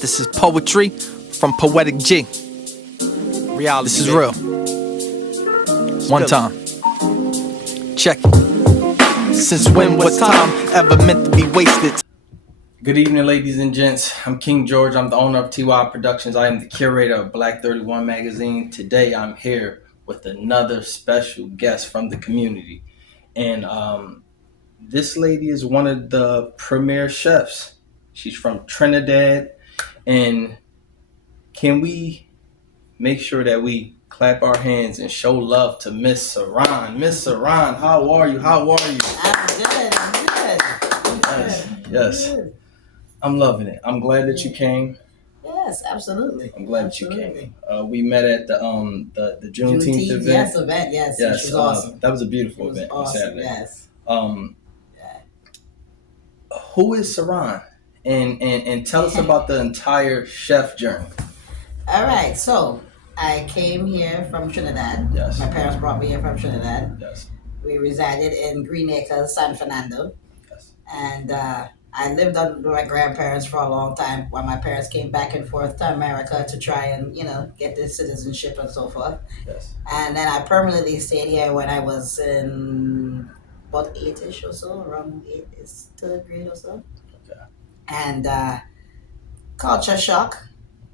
This is poetry from Poetic G. Reality. This is real. One time. Check it. Since when was time ever meant to be wasted? Good evening, ladies and gents. I'm King George. I'm the owner of T.Y.I Productions. I am the curator of Black 31 magazine. Today, I'm here with another special guest from the community. And this lady is one of the premier chefs. She's from Trinidad. And can we make sure that we clap our hands and show love to Miss Saran? Miss Saran, how are you? How are you? I'm good. Yes. I'm loving it. I'm glad that you came. Yes, absolutely. I'm glad that you came. We met at the Juneteenth event. Yes, event. Yes, which was awesome. That was a beautiful event awesome, on Saturday. Yes. Who is Saran? And tell us about the entire chef journey. All right. So I came here from Trinidad. Yes. My parents brought me here from Trinidad. Yes. We resided in Green Acres, San Fernando. Yes. And I lived under my grandparents for a long time while my parents came back and forth to America to try and, get their citizenship and so forth. Yes. And then I permanently stayed here when I was in about 8-ish or so, around 3rd grade or so. Okay. And culture shock.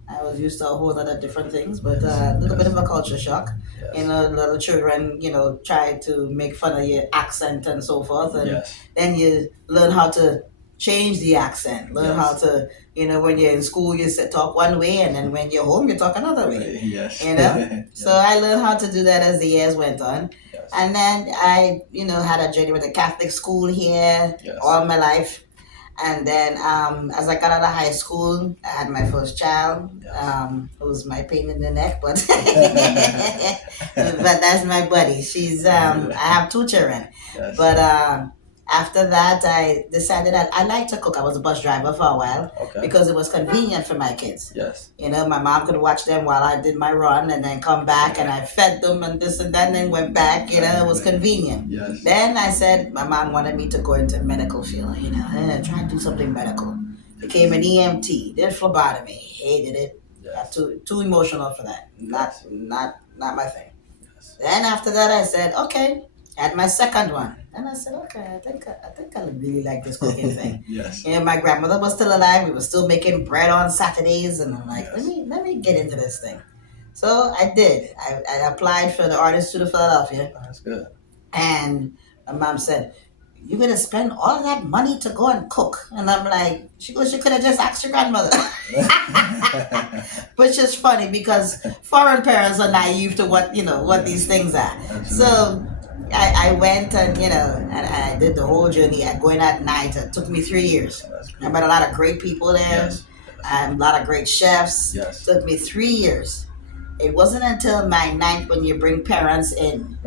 I was used to a whole lot of different things, but a little bit of a culture shock. Yes. Little children, try to make fun of your accent and so forth. And then you learn how to change the accent. Learn how to, when you're in school, you talk one way, and then when you're home, you talk another way. Yes. So I learned how to do that as the years went on. Yes. And then I, had a journey with the Catholic school here all my life. And then as I got out of high school, I had my first child. It was my pain in the neck, but but that's my buddy. She's I have 2 children. Yes. But after that, I decided that I like to cook. I was a bus driver for a while because it was convenient for my kids. Yes. My mom could watch them while I did my run and then come back and I fed them and this and that and then went back. It was convenient. Yes. Then I said my mom wanted me to go into medical field, try to do something medical. Became an EMT, did phlebotomy, hated it. Yes. Too emotional for that. Not my thing. Yes. Then after that I said, okay, had my second one. And I said, okay, I think I really like this cooking thing. Yes. My grandmother was still alive. We were still making bread on Saturdays, and I'm like, let me get into this thing. So I did. I applied for the Art Institute of Philadelphia. That's good. And my mom said, you're going to spend all that money to go and cook. And I'm like, she goes, you could have just asked your grandmother. Which is funny because foreign parents are naive to what these things are. Absolutely. So I went and, and I did the whole journey. Going at night. It took me 3 years. I met a lot of great people there. Yes. A lot of great chefs. Yes. It took me 3 years. It wasn't until my 9th when you bring parents in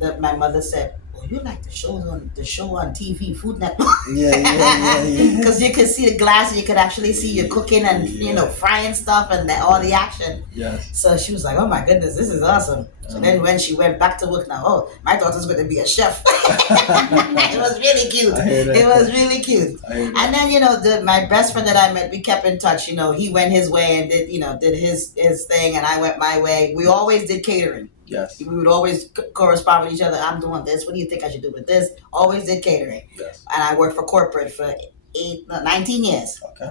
that my mother said, oh, you like the show on TV, Food Network. Yeah. Because you could see the glass and you could actually see you cooking and, frying stuff and all the action. Yes. So she was like, oh my goodness, this is awesome. So then when she went back to work now, my daughter's going to be a chef. It was really cute. It was really cute. And then, my best friend that I met, we kept in touch. He went his way and did his thing and I went my way. We always did catering. Yes. We would always correspond with each other. I'm doing this. What do you think I should do with this? Always did catering. Yes. And I worked for corporate for 19 years. Okay.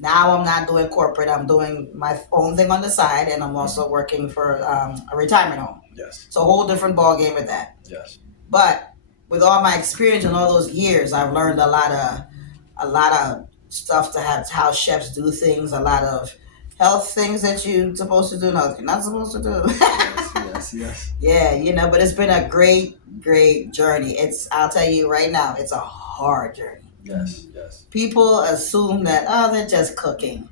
Now I'm not doing corporate. I'm doing my own thing on the side, and I'm also working for a retirement home. Yes. It's a whole different ball game with that. Yes. But with all my experience and all those years, I've learned a lot of stuff to have how chefs do things. A lot of health things that you're supposed to do, no, you're not supposed to do. Yes. Yeah, but it's been a great journey. I'll tell you right now, it's a hard journey. Yes. People assume that, they're just cooking.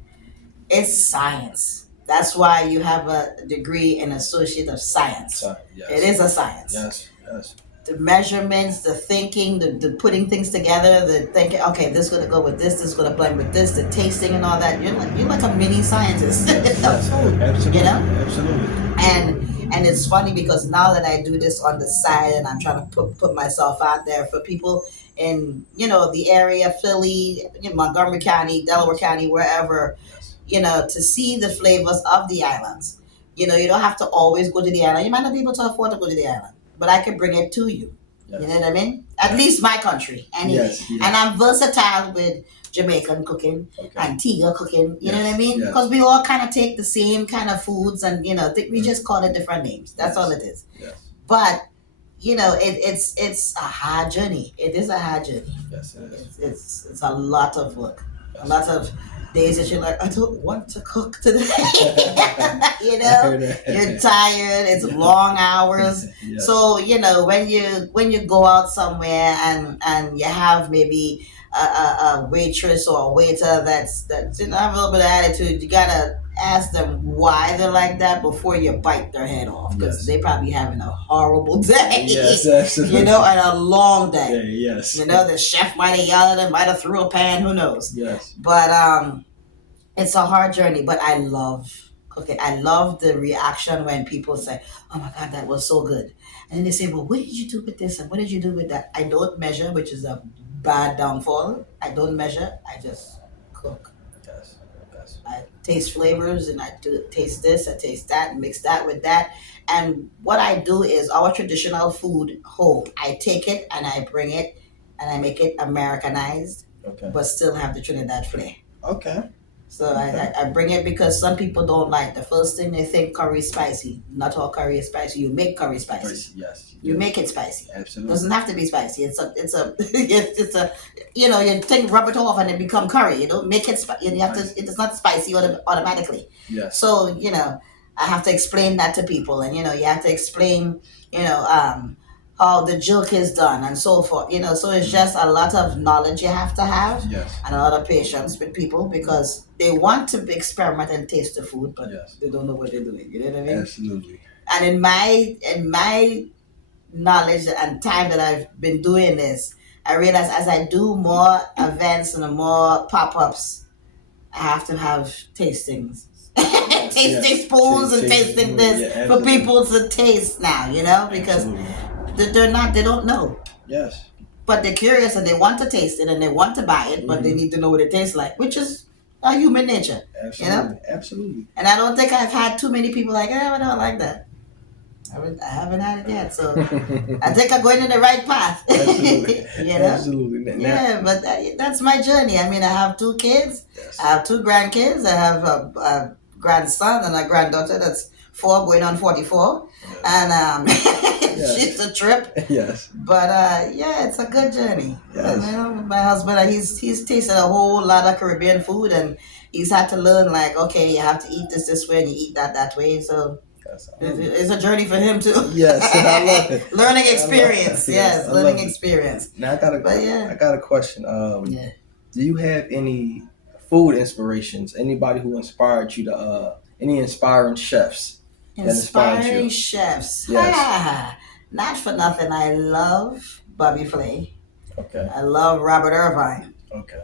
It's science. That's why you have a degree in Associate of Science. Yes. It is a science. Yes. The measurements, the thinking, the putting things together, the thinking, okay, this is going to go with this is going to blend with this, the tasting and all that. You're like a mini scientist of food. Absolutely. Absolutely. And it's funny because now that I do this on the side and I'm trying to put myself out there for people in, the area, Philly, Montgomery County, Delaware County, wherever, to see the flavors of the islands. You don't have to always go to the island. You might not be able to afford to go to the island, but I can bring it to you. Yes. You know what I mean? At least my country, anyway. Yes, yes. And I'm versatile with Jamaican cooking, Antigua cooking. You know what I mean? Yes. Because we all kind of take the same kind of foods, and we just call it different names. That's all it is. Yes. But it's a hard journey. It is a hard journey. Yes, it is. It's a lot of work. A lot of days that you're like, I don't want to cook today. You're tired. It's long hours. Yes. So when you go out somewhere and you have maybe a waitress or a waiter that's have a little bit of attitude, you gotta ask them why they're like that before you bite their head off, because they probably having a horrible day. Yes, absolutely. And a long day. Yes. The chef might have yelled at them, might have threw a pan, who knows. Yes. But it's a hard journey, but I love cooking. I love the reaction when people say, oh my God, that was so good. And then they say, well, what did you do with this? And what did you do with that? I don't measure, which is a bad downfall. I don't measure. I just cook. Yes. I taste flavors, and I taste this, I taste that, and mix that with that. And what I do is our traditional food home. I take it and I bring it and I make it Americanized, but still have the Trinidad flair. Okay. So I bring it because some people don't like. The first thing they think curry is spicy. Not all curry is spicy. You make curry spicy. Yes. You make it spicy. Absolutely. It doesn't have to be spicy. It's a you rub it off and it become curry. You don't make it you have to. It is not spicy automatically. Yes. So I have to explain that to people, and you have to explain how the jerk is done and so forth. So it's just a lot of knowledge you have to have, and a lot of patience with people, because they want to experiment and taste the food, but they don't know what they're doing. You know what I mean? Absolutely. And in my knowledge and time that I've been doing this, I realize as I do more events and more pop-ups, I have to have tastings. Tasting spoons and tasting this for people to taste now, because they don't know. Yes. But they're curious and they want to taste it and they want to buy it, but they need to know what it tastes like, which is a human nature. Absolutely. Absolutely. And I don't think I've had too many people like, I don't like that. I haven't had it yet, so I think I'm going in the right path. Absolutely. Absolutely. Yeah, but that's my journey. I mean, I have 2 kids. Yes. I have 2 grandkids. I have a grandson and a granddaughter that's 4 going on 44. And she's a trip. Yes. But it's a good journey. Yes. My husband, he's tasted a whole lot of Caribbean food, and he's had to learn, like, okay, you have to eat this way and you eat that way. So it's a journey for him too. Yes, I love it. Learning experience. Yes, learning experience. Now I got a question. Do you have any food inspirations? Anybody who inspired you to any inspiring chefs? Inspiring chefs. Yes. Not for nothing. I love B.L.A.C.K. Okay. I love Robert Irvine. Okay.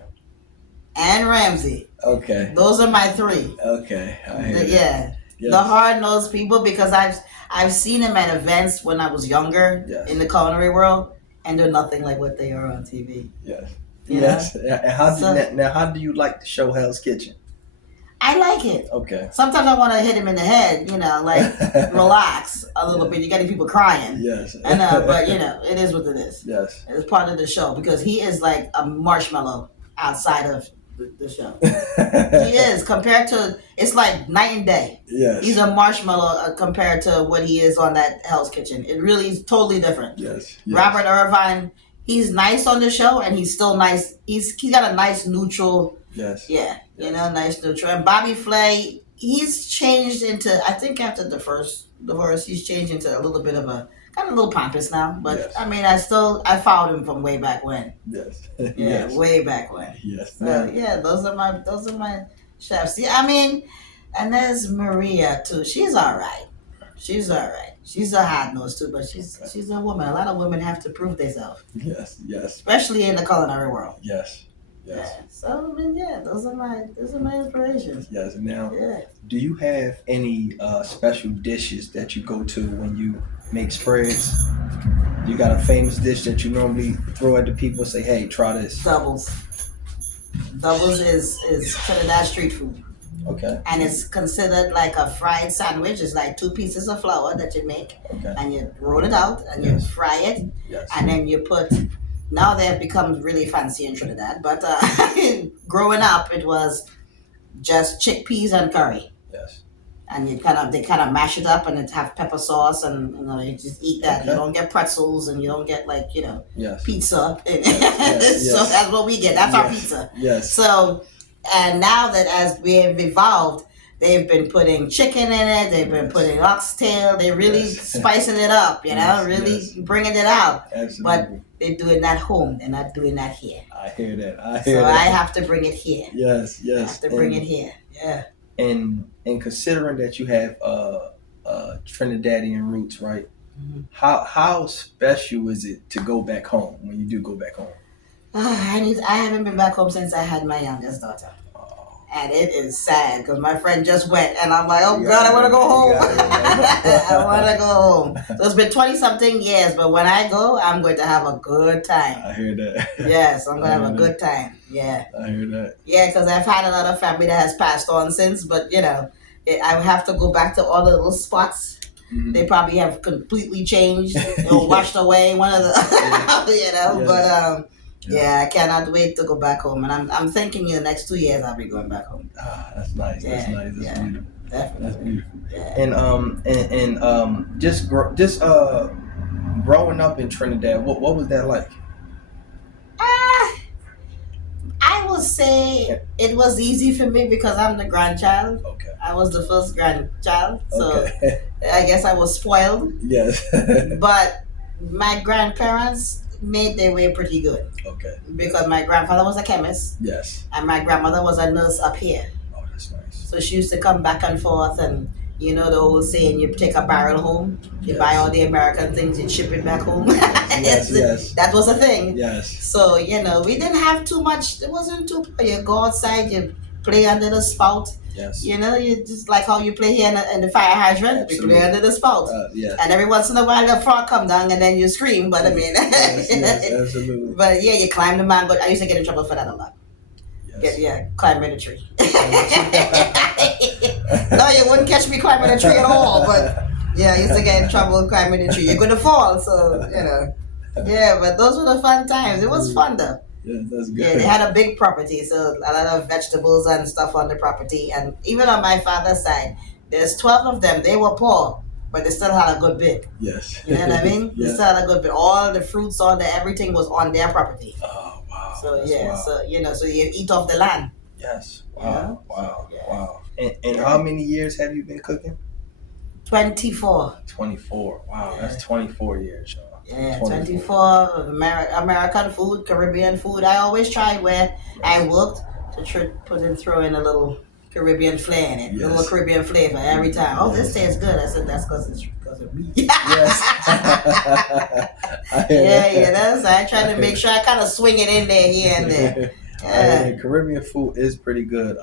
And Ramsay. Okay. Those are my 3. Okay. Yes. The hard-nosed people, because I've seen them at events when I was younger in the culinary world, and they're nothing like what they are on TV. Yes. Yes. And how do you like the show Hell's Kitchen? I like it. Okay. Sometimes I want to hit him in the head, like relax a little bit. You got people crying. Yes. And but it is what it is. Yes. It's part of the show, because he is like a marshmallow outside of the show. He is, compared to, it's like night and day. Yes. He's a marshmallow compared to what he is on that Hell's Kitchen. It really is totally different. Yes. Robert Irvine, he's nice on the show, and he's still nice. He's got a nice neutral. Yes. Yeah. Nice neutral. And B.L.A.C.K, he's changed into, I think after the first divorce, he's changed into a little bit of a kind of a little pompous now. But I mean, I followed him from way back when. Yes. Yeah, way back when. Yes. So those are my chefs. Yeah, I mean, and there's Maria too. She's all right. She's a hard nose too, but she's a woman. A lot of women have to prove themselves. Yes. Especially in the culinary world. Yes. Yeah. So I mean, those are my inspirations. Yes. Now, do you have any special dishes that you go to when you make spreads? You got a famous dish that you normally throw at the people and say, "Hey, try this." Doubles is Trinidad street food. Okay. And it's considered like a fried sandwich. It's like 2 pieces of flour that you make, Okay. and you roll it out and you fry it, Yes. and then you put. Now they have become really fancy in Trinidad, but growing up it was just chickpeas and curry. Yes. And they kind of mash it up and it have pepper sauce, and you just eat that. You don't get pretzels and you don't get like Yes. pizza. Yes. So that's what we get. That's our pizza. Yes. So, and now that as we have evolved, they've been putting chicken in it. They've been putting oxtail. They're really spicing it up. Really bringing it out. Absolutely. But they're doing that home. They're not doing that here. I hear that. I have to bring it here. Yes. I have to bring it here. Yeah. And considering that you have Trinidadian roots, right? Mm-hmm. How special is it to go back home when you do go back home? I haven't been back home since I had my youngest daughter. And it is sad because my friend just went and I'm like, oh God, I want to go home. I want to go home. So it's been 20-something years, but when I go, I'm going to have a good time. I hear that. Yes, I'm going to have a good time. Yeah. I hear that. Yeah, because I've had another family that has passed on since, but I have to go back to all the little spots. Mm-hmm. They probably have completely changed, washed away, one of the, yes. But yeah, I cannot wait to go back home, and I'm thinking in the next 2 years I'll be going back home. That's nice. Yeah, that's nice. That's beautiful. Definitely. That's beautiful. Yeah. And growing up in Trinidad, what was that like? I would say it was easy for me because I'm the grandchild. Okay. I was the first grandchild, so I guess I was spoiled. Yes. But my grandparents made their way pretty good. Okay. Because my grandfather was a chemist. Yes. And my grandmother was a nurse up here. Oh, that's nice. So she used to come back and forth, and the old saying, you take a barrel home, you buy all the American things, you ship it back home. Yes. That was a thing. Yes. So, we didn't have too much. It wasn't too, you go outside, you play under the spout. Yes. You just like how you play here in the fire hydrant. Absolutely. You play under the spout. Yes. And every once in a while the frog come down and then you scream. But I mean, yes, absolutely. But yeah, you climb the mango. I used to get in trouble for that a lot. Yes. Climbing a tree. No, you wouldn't catch me climbing a tree at all. But yeah, I used to get in trouble climbing a tree. You're gonna fall, so Yeah, but those were the fun times. It was fun though. Yeah, that's good. Yeah, they had a big property, so a lot of vegetables and stuff on the property. And even on my father's side, there's 12 of them. They were poor, but they still had a good bit. Yes. You know what I mean? They still had a good bit. All the fruits, everything was on their property. Oh, wow. So, wild. so you eat off the land. Yes. Wow. Wow. And how many years have you been cooking? 24. 24. Wow, that's 24 years, y'all. Yeah, 24 American food, Caribbean food. I always try where I worked to throw in a little Caribbean flair in it, a little Caribbean flavor every time. Oh, this tastes good. I said that's because of me. Yes. So I try to make sure I kind of swing it in there here and there. Yeah. Caribbean food is pretty good.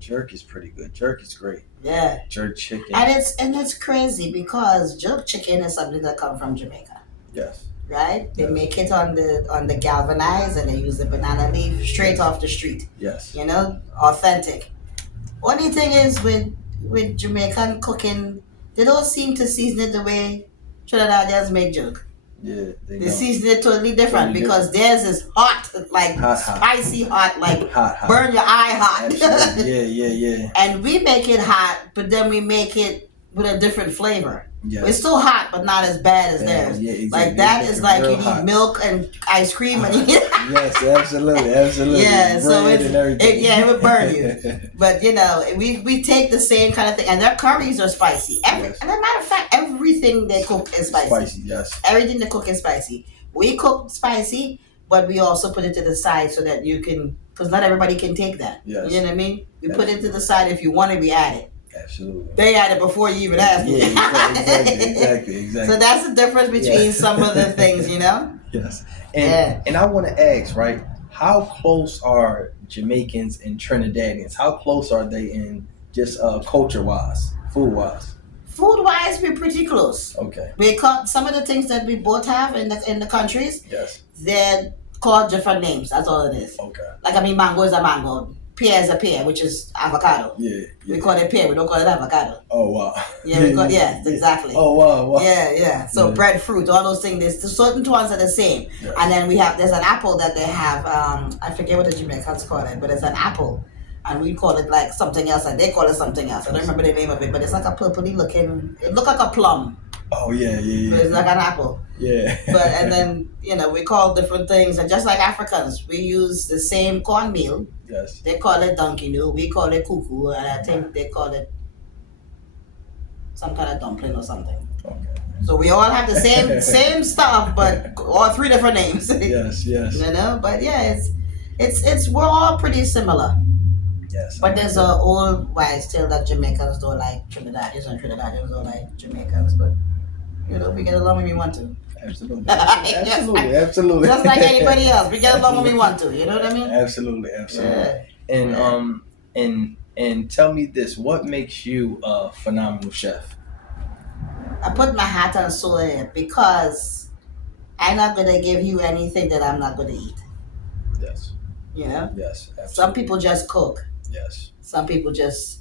Jerk is pretty good. Jerk is great. Yeah. Jerk chicken. And it's crazy because jerk chicken is something that comes from Jamaica. Yes. Right? They make it on the galvanized and they use the banana leaf straight off the street. Yes. Authentic. Only thing is with Jamaican cooking, they don't seem to season it the way Trinidadians make jerk. Yeah, they season it totally different because theirs is hot, like spicy hot, like hot. Burn your eye hot. Yeah. And we make it hot, but then we make it with a different flavor. Yes. It's still hot, but not as bad as theirs. Yeah, exactly. Like that is like you need milk and ice cream. And yes, absolutely. Yeah, so it would burn you. Yeah. But we take the same kind of thing, and their curries are spicy. And as a matter of fact, everything they cook is spicy. Spicy, yes. Everything they cook is spicy. We cook spicy, but we also put it to the side so that you can, because not everybody can take that. Yes. You know what I mean? We put it to the side. If you want it, we add it. Absolutely. They add it before you even ask me. Exactly. So that's the difference between some of the things, Yes. And I want to ask, right, how close are Jamaicans and Trinidadians? How close are they in just culture-wise, food-wise? Food-wise, we're pretty close. Okay. Because some of the things that we both have in the countries, yes, they're called different names. That's all it is. Okay. Like, mango is a mango. pear is a pear, which is avocado. Yeah. We call it pear. We don't call it avocado. Oh wow. Yeah, we call exactly. Oh wow. Yeah. So breadfruit, all those things. There's certain ones are the same. Yes. And then there's an apple that they have. I forget what the Jamaicans call it, but it's an apple, and we call it like something else, and they call it something else. I don't remember the name of it, but it's like a purpley looking. It looks like a plum. Oh yeah. But it's like an apple. Yeah. But and then we call different things, and just like Africans, we use the same cornmeal. Yes. They call it donkey new. We call it cuckoo, and I think they call it some kind of dumpling or something. Okay. So we all have the same stuff, but all three different names. Yes. But yeah, it's we're all pretty similar. Yes. But there's an old wise tale that Jamaicans don't like Trinidadians, and Trinidadians don't like Jamaicans, but we get along when we want to. Absolutely. Absolutely. Just like anybody else, we get along when we want to. You know what I mean? Absolutely. Yeah. And tell me this: what makes you a phenomenal chef? I put my hat and soul in it because I'm not gonna give you anything that I'm not gonna eat. Yes. Yes. Absolutely. Some people just cook. Yes. Some people just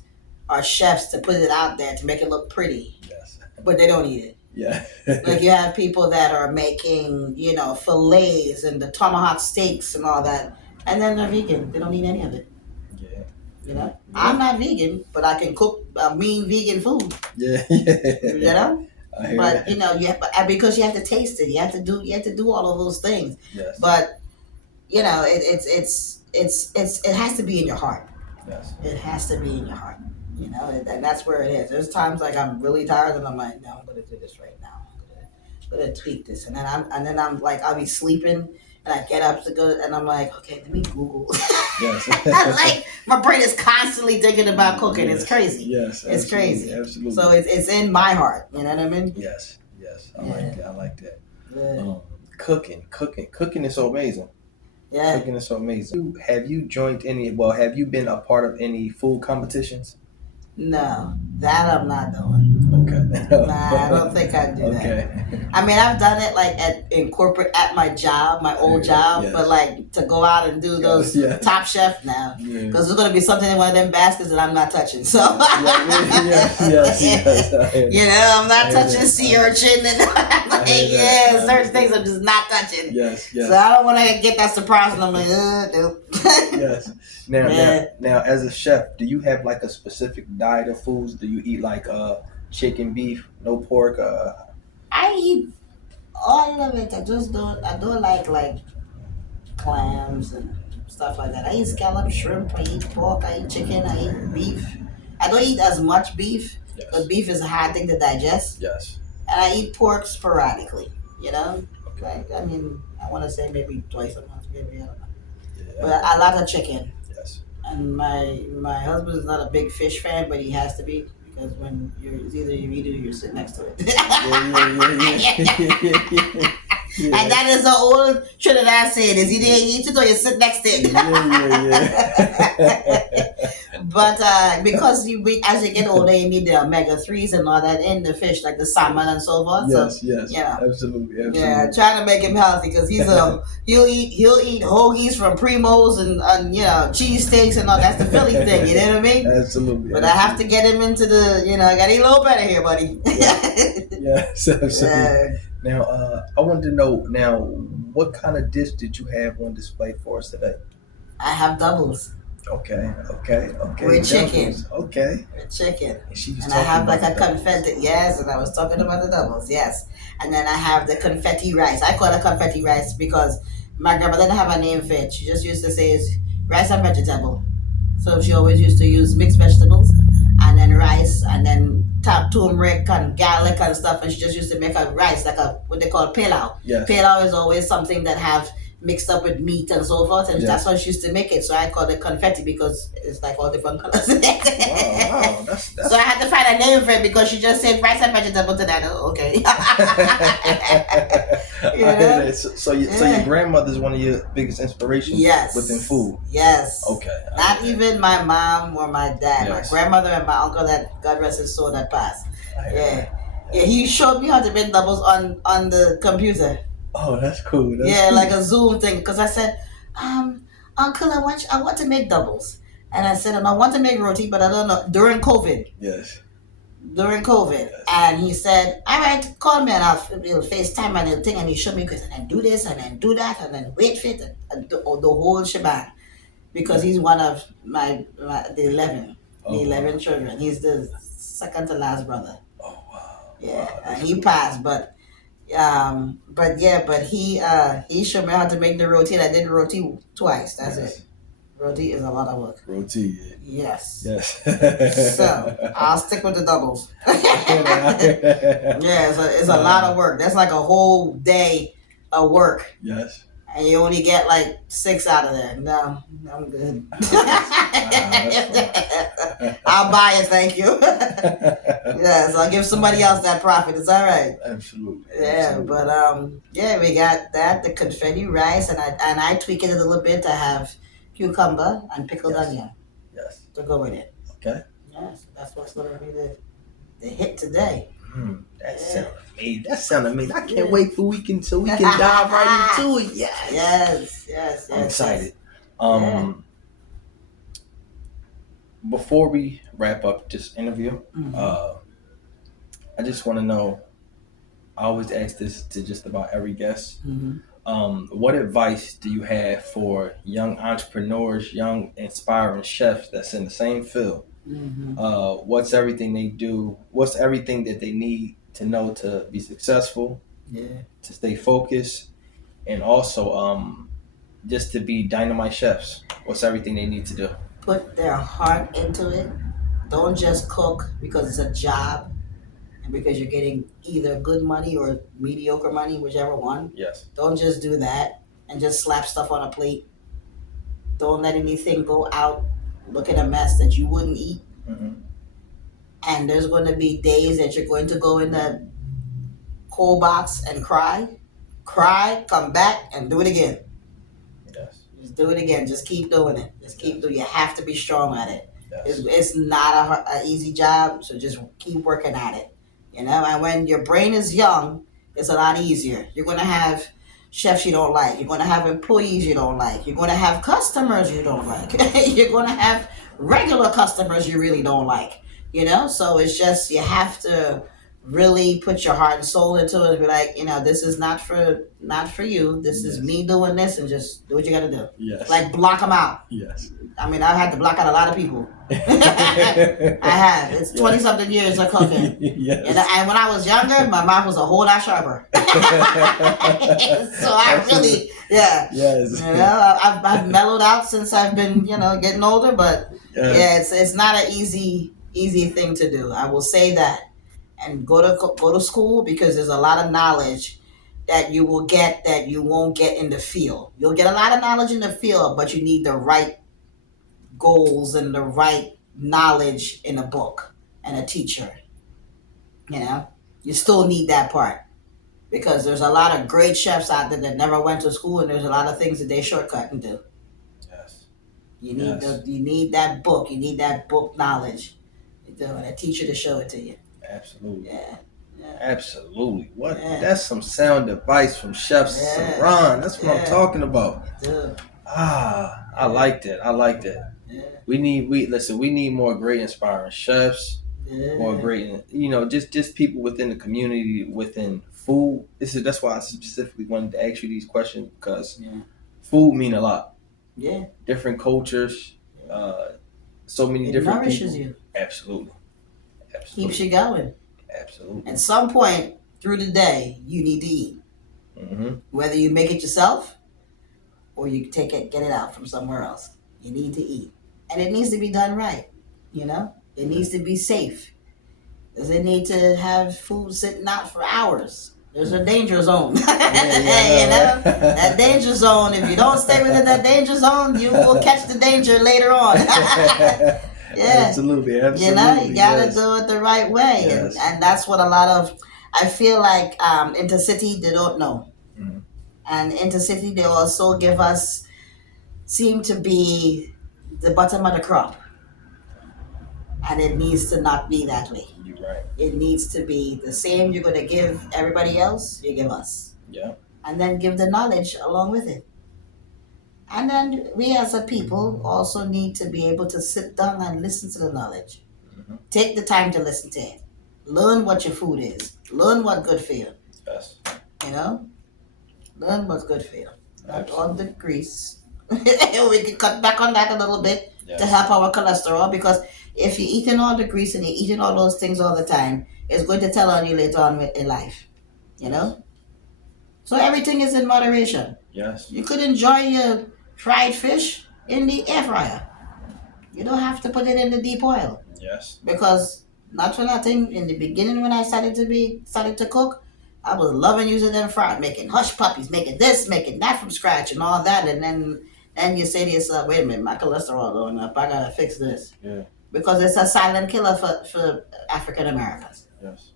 are chefs to put it out there to make it look pretty. Yes. But they don't eat it. Yeah. Like you have people that are making, fillets and the tomahawk steaks and all that, and then they're vegan. They don't eat any of it. Yeah. I'm not vegan, but I can cook mean vegan food. Yeah. I hear But that. because you have to taste it, you have to do all of those things. Yes. But it has to be in your heart. Yes. It has to be in your heart. And that's where it is. There's times like I'm really tired and I'm like, no, I'm gonna do this right now. I'm gonna tweak this, and then I'm like, I'll be sleeping and I get up to go, and I'm like, okay, let me Google. Yes. Like my brain is constantly thinking about cooking. Yes. It's crazy. Yes. It's crazy. Absolutely. So it's in my heart. You know what I mean? Yes. I like that. Yeah. Cooking is so amazing. Yeah. Cooking is so amazing. Have you joined have you been a part of any food competitions? No, that I'm not doing. Okay. Nah, I don't think I do that. Okay. I mean, I've done it like in corporate at my job, my old job, Yes. but like to go out and do those Top Chef now, because there's gonna be something in one of them baskets that I'm not touching. So yes. I'm not touching sea urchin and certain things I'm just not touching. Yes. So I don't want to get that surprise, and I'm like, nope. Yes. Now, as a chef, do you have like a specific diet of foods? Do you eat like chicken, beef, no pork? I eat all of it. I don't like clams and stuff like that. I eat scallop, shrimp, I eat pork, I eat chicken, I eat beef. I don't eat as much beef, but beef is a hard thing to digest. Yes. And I eat pork sporadically, Okay. Like, I mean, I want to say maybe twice a month, maybe, I don't know. Yeah. But a lot of chicken. Yes. And my husband is not a big fish fan, but he has to be, because when it's either you eat it or you sit next to it. Yeah. And that is the old Trinidad saying, is either you eat it or you sit next to it. But because as you get older, you need the omega-3s and all that in the fish, like the salmon and so forth. Yes. Absolutely. Yeah, trying to make him healthy, because he'll eat hoagies from Primo's and cheese steaks and all. That's the Philly thing, you know what I mean? Absolutely. But I have to get him into the, I got to eat a little better here, buddy. Yes, absolutely. Now, I wanted to know what kind of dish did you have on display for us today? I have doubles. Okay. With chicken. Okay. With chicken. And I have like a confetti. Yes, and I was talking about the doubles. Yes. And then I have the confetti rice. I call it confetti rice because my grandmother didn't have a name for it. She just used to say it's rice and vegetable. So she always used to use mixed vegetables and then rice and then turmeric and garlic and stuff. And she just used to make a rice, like what they call pilau. Yes. Pilau is always something that have mixed up with meat and so forth, and that's how she used to make it. So I call it confetti because it's like all different colors. Wow. That's... So I had to find a name for it because she just said rice and vegetable to that. Oh, okay. So your grandmother's one of your biggest inspirations within food? Yes. Okay. Not even my mom or my dad. Yes. My grandmother and my uncle that God rest his soul that passed. Yeah, he showed me how to make doubles on the computer. Oh, that's cool. Like a Zoom thing. Because I said, Uncle, I want to make doubles. And I said, I want to make roti, but I don't know. During COVID. Yes. During COVID. Yes. And he said, all right, call me and he'll FaceTime and he'll think and he showed me because and then do this and then do that and then wait for it and the whole shebang. Because he's one of the 11 children. He's the second to last brother. Oh wow. Yeah. Wow, And he passed, but he showed me how to make the roti and I did the roti twice. That's it. Roti is a lot of work. Roti. Yes. Yes. So I'll stick with the doubles. Yeah, it's a lot of work. That's like a whole day of work. Yes. And you only get like 6 out of there. No, I'm good. I'll buy it, thank you. Yes, I'll give somebody else that profit. It's all right. Absolutely. Yeah, absolutely. But we got that, the confetti rice, and I tweak it a little bit to have cucumber and pickled onion. Yes. To go with it. Okay. Yes, that's what's gonna be the hit today. That sounds amazing. I can't wait so we can dive right into it. Yes. I'm excited. Before we wrap up this interview, I just want to know. I always ask this to just about every guest. What advice do you have for young entrepreneurs, young inspiring chefs that's in the same field? What's everything they do? What's everything that they need to know to be successful? Yeah. To stay focused, and also just to be dynamite chefs. What's everything they need to do? Put their heart into it. Don't just cook because it's a job and because you're getting either good money or mediocre money, whichever one. Yes. Don't just do that and just slap stuff on a plate. Don't let anything go out looking a mess that you wouldn't eat. And there's going to be days that you're going to go in the cold box and cry, come back and do it again. Yes. Just do it again. Just keep doing it. Just keep doing it. You have to be strong at it. Yes. It's not an easy job, so just keep working at it. You know, and when your brain is young, it's a lot easier. You're going to have chefs you don't like. You're going to have employees you don't like. You're going to have customers you don't like. You're going to have regular customers you really don't like. You know, so it's just, you have to really put your heart and soul into it and be like, this is not for you. This is me doing this, and just do what you got to do. Yes. Like, block them out. Yes. I mean, I've had to block out a lot of people. I have. It's 20-something years of cooking. Yes. And when I was younger, my mouth was a whole lot sharper. So I really, Yes. I've mellowed out since I've been, getting older, but it's not an easy thing to do. I will say that. And go to school, because there's a lot of knowledge that you will get that you won't get in the field. You'll get a lot of knowledge in the field, but you need the right goals and the right knowledge in a book and a teacher. You still need that part, because there's a lot of great chefs out there that never went to school, and there's a lot of things that they shortcut and do. Yes. You need that book. You need that book knowledge, and a teacher to show it to you. Absolutely. Yeah. Absolutely. What? Yeah. That's some sound advice from Chef Saran. That's what I'm talking about. I like that. Yeah. We need more great inspiring chefs. Yeah. More great, just people within the community, within food. That's why I specifically wanted to ask you these questions, because food mean a lot. Yeah. Different cultures, so many different people. It nourishes you. Absolutely. Keeps you going. Absolutely. At some point through the day, you need to eat. Whether you make it yourself or you get it out from somewhere else, you need to eat. And it needs to be done right. It needs to be safe. Does it need to have food sitting out for hours? There's a danger zone. That danger zone, if you don't stay within that danger zone, you will catch the danger later on. Absolutely. You gotta do it the right way. Yes. And that's what a lot of, I feel like, intercity, they don't know. And intercity, they also seem to be the bottom of the crop. And it needs to not be that way. You're right. It needs to be the same you're going to give everybody else, you give us. Yeah. And then give the knowledge along with it. And then we as a people also need to be able to sit down and listen to the knowledge. Take the time to listen to it. Learn what your food is. Learn what's good for you. Yes. You know? Learn what's good for you. Not all the grease. We can cut back on that a little bit to help our cholesterol, because if you're eating all the grease and you're eating all those things all the time, it's going to tell on you later on in life. You know? So everything is in moderation. Yes. You could enjoy your fried fish in the air fryer. You don't have to put it in the deep oil. Yes. Because not for nothing, in the beginning when I started to cook, I was loving using them fry, making hush puppies, making this, making that from scratch and all that, and then you say to yourself, wait a minute, my cholesterol going up, I gotta fix this. Yeah. Because it's a silent killer for African Americans. Yes.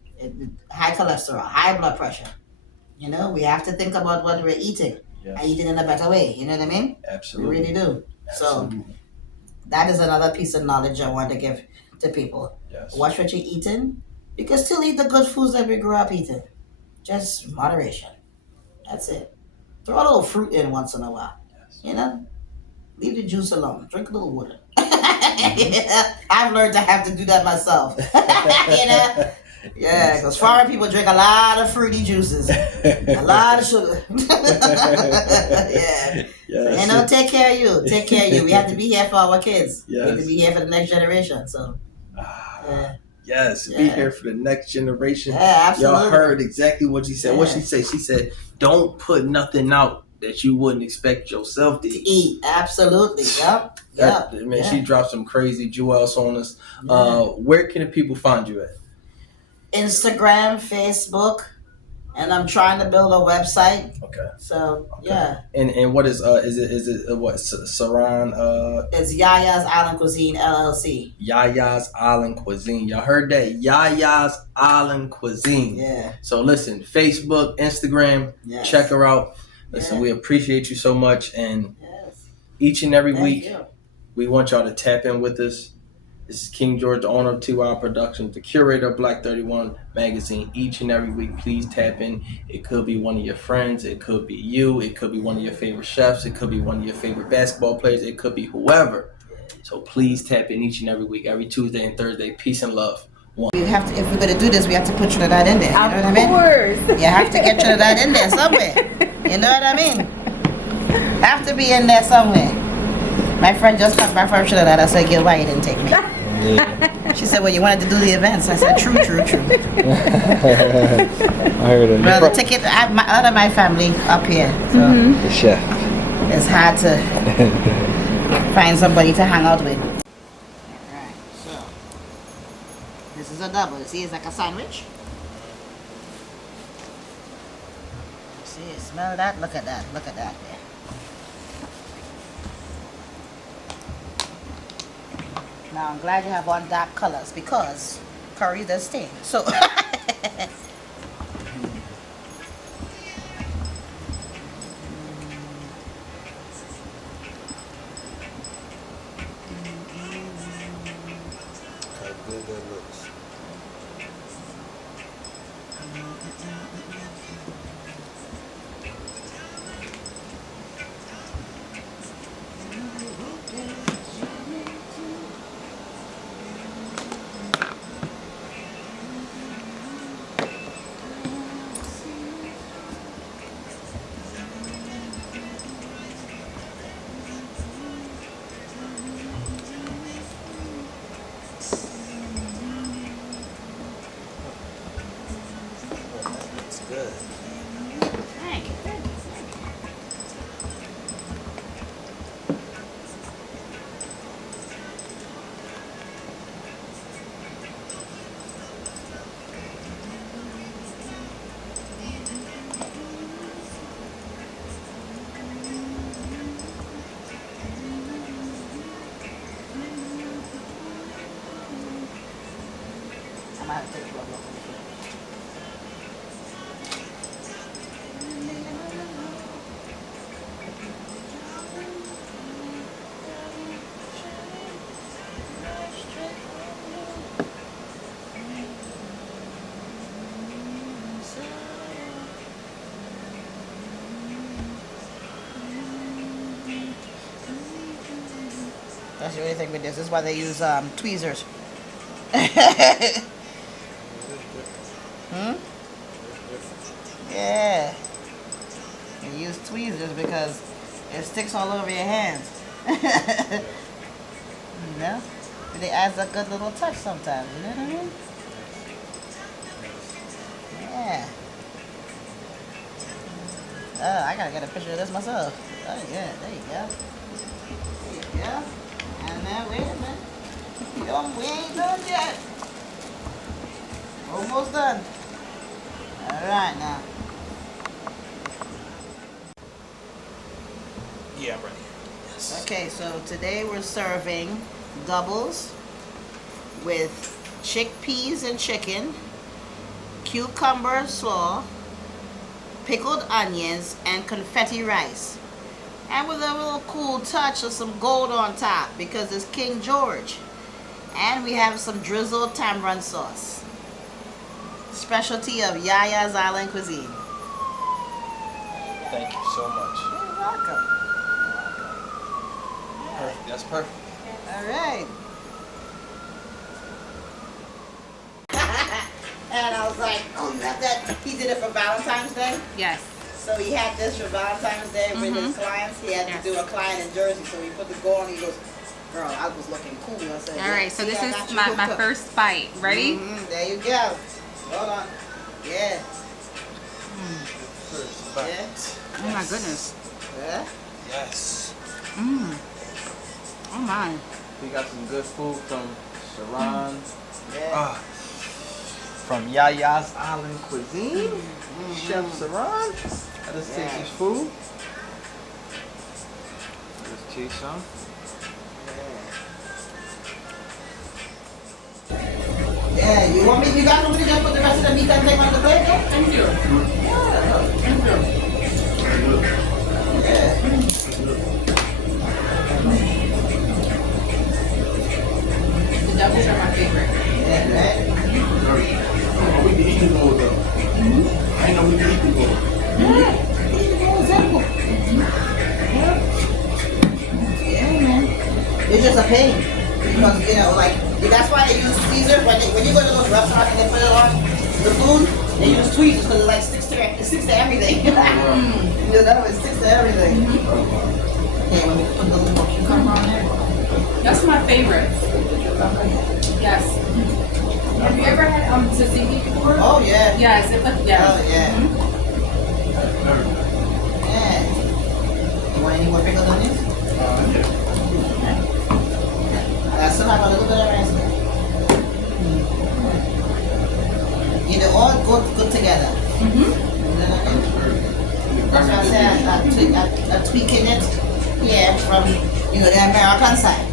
High cholesterol, high blood pressure. You know, we have to think about what we're eating. Yes. And eat it in a better way. You know what I mean? Absolutely. We really do. Absolutely. So that is another piece of knowledge I want to give to people. Yes. Watch what you're eating. You can still eat the good foods that we grew up eating. Just moderation. That's it. Throw a little fruit in once in a while. Yes. You know? Leave the juice alone. Drink a little water. I've learned to have to do that myself. You know? Yeah, because foreign people drink a lot of fruity juices, a lot of sugar. Yeah. Yes. You know, take care of you. Take care of you. We have to be here for our kids. Yes. We have to be here for the next generation. So, yes, be here for the next generation. Yeah, absolutely. Y'all heard exactly what she said. Yeah. What she said? She said, "Don't put nothing out that you wouldn't expect yourself to eat." Absolutely. Yep. Yep. Man, she dropped some crazy jewels on us. Where can the people find you at? Instagram, Facebook, and I'm trying to build a website. Okay. So yeah. And what is it what Saran? It's Yaya's Island Cuisine LLC. Yaya's Island Cuisine. Y'all heard that? Yaya's Island Cuisine. Yeah. So listen, Facebook, Instagram, check her out. Listen, we appreciate you so much, and each and every week we want y'all to tap in with us. This is King George, the owner of T.Y.I Productions, the curator of Black 31 magazine. Each and every week, please tap in. It could be one of your friends. It could be you. It could be one of your favorite chefs. It could be one of your favorite basketball players. It could be whoever. So please tap in each and every week, every Tuesday and Thursday. Peace and love. We have to, if we're going to do this, we have to put Trinidad in there. You know what I mean? Of course. You have to get Trinidad in there somewhere. You know what I mean? Have to be in there somewhere. My friend just got back from Trinidad. I said, "Gil, why you didn't take me?" Yeah. She said, "Well, you wanted to do the events." I said, "True." I heard it. Well, the ticket, a lot of my family up here. So the chef. It's hard to find somebody to hang out with. Alright, so this is a double. See, it's like a sandwich. See, smell that? Look at that. Look at that there. Now I'm glad you have on dark colors because curry does stain. So How good that looks. Good. Thank you. I'm out of take one look. That's the only thing with this. This is why they use tweezers. Yeah. You use tweezers because it sticks all over your hands. You know? But it adds a good little touch sometimes, you know what I mean? Yeah. I gotta get a picture of this myself. Oh yeah, there you go. There you go. And then, wait a minute. We ain't done yet. Almost done. Alright now. Yeah, I'm ready. Yes. Okay, so today we're serving doubles with chickpeas and chicken, cucumber slaw, pickled onions, and confetti rice. And with a little cool touch of some gold on top because it's King George. And we have some drizzled tamarind sauce. Specialty of Yaya's Island Cuisine. Thank you so much. You're welcome. Perfect. That's perfect. Alright. And I was like, oh, you have that? He did it for Valentine's Day? Yes. So he had this for Valentine's Day with his clients. He had to do a client in Jersey, so he put the gold on. He goes, girl, I was looking cool. I said, All right, so this is my first bite. Ready? There you go. Hold on. Yeah. First bite. Yeah. Oh my goodness. Yeah. Yes. Oh my. We got some good food from Sharon. Yeah. From Yaya's Island Cuisine. Chef Sharon. Let us take this food. Let's taste some. Yeah, you want me? You guys want me to just put the rest of the meat and thing on the plate? Yeah? Thank you. Thank you. Yeah. The doubles are my favorite. Yeah, right? We can eat the gold though. I know we can eat the gold. Yeah, man. It's just a pain. Because, you know, like, that's why they use tweezers. When you go to those restaurants and they put it on the food, they use tweezers because it, like, sticks to everything. You know, it sticks to everything. Okay, when we put the little cucumber on there. That's my favorite. Yes. Have you ever had tzatziki before? Oh, yeah. Yes. Yeah. Oh, yeah. Yeah. You want any more pickled onions? I still have a little bit of rice there. You know, all good together. You know what I mean? That's why I say I'm tweaking it here from, you know, the American side.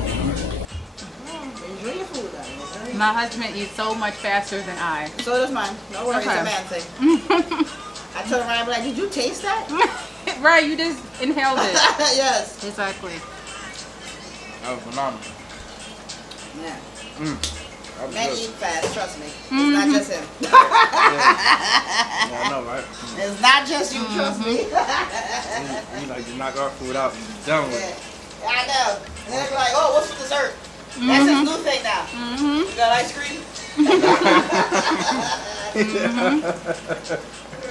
Enjoy your food, darling. My husband eats so much faster than I. So does mine. No worries, Okay. it's a man thing. I turn around and be like, did you taste that? Right, you just inhaled it. Yes. Exactly. That was phenomenal. Yeah. That was Men good. eat fast, trust me. It's not just him. Yeah, I know, right? It's not just you, trust me. You like to knock our food out and be done with it. Yeah, I know. And then they're like, oh, what's for dessert? That's his new thing now. You got ice cream?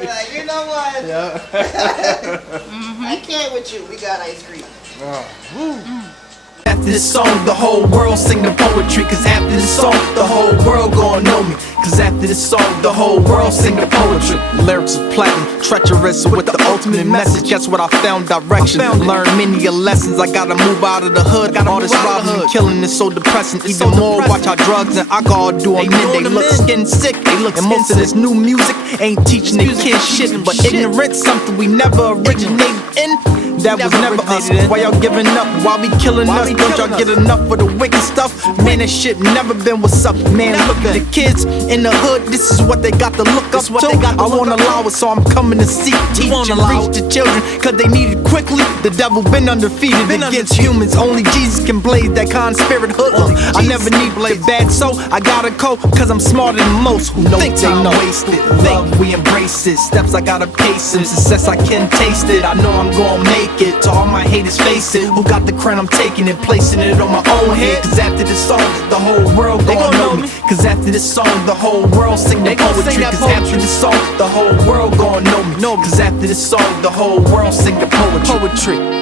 We're like, you know what? I can't with you. We got ice cream. After this song, the whole world sing the poetry. Cause after this song, the whole world gon' know me. Cause after this song, the whole world sing the poetry. Lyrics of platinum, treacherous with the ultimate message. Guess what I found? Direction. Learned many a lessons. I gotta move out of the hood. All this robbing and killing is so depressing. Even more, watch how drugs and alcohol do them in. They look skin sick. And most of this new music ain't teaching the kids shit. But ignorance, something we never originated in. That was never us. Why y'all giving up? Why we killing us? Don't y'all get enough of the wicked stuff? Man, this shit never been what's up. Man, look at the kids in the hood. This is what they got to look up to. I won't allow it, so I'm coming to seek, teach, and reach the children. Cause they need it quickly. The devil been undefeated against humans. Only Jesus can blaze that kind spirit hoodlum. I never need the bad, so I gotta cope. Cause I'm smarter than most who think they know. Love, we embrace it. Steps I gotta pace them. Success I can taste it. I know I'm gonna make make it. To all my haters, face it. Who got the crown, I'm taking it, placing it on my own head. Cause after this song, the whole world gon' know me. Cause after this song, the whole world sing the poetry. Cause after this song, the whole world gon' know me. Cause after this song, the whole world sing the poetry.